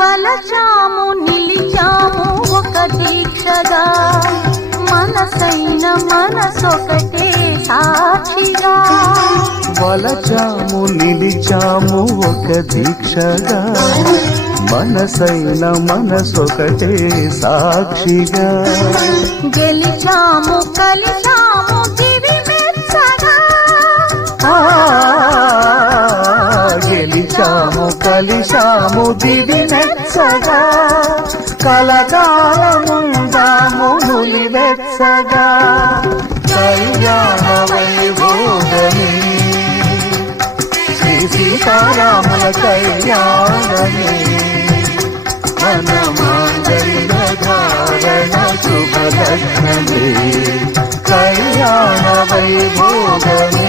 వలచాము నిలిచాము ఒక దీక్షగా, మనసైన మనసొకటే సాక్షిగా. వలచాము నిలిచాము ఒక దీక్షగా, మనసైన మనసొకటే సాక్షిగా. గెలిచాము కలిచాము దివి మెచ్చగా, గెలిచాము కలిశాము దివి మెచ్చగా. కలకాలముందాము నులివెచ్చగా. కళ్యాణ వైభోగమే శ్రీ సీతారాముల కళ్యాణమే. మన మాంగళ్య ధారణ శుభలగ్నమే. కళ్యాణ వైభోగమే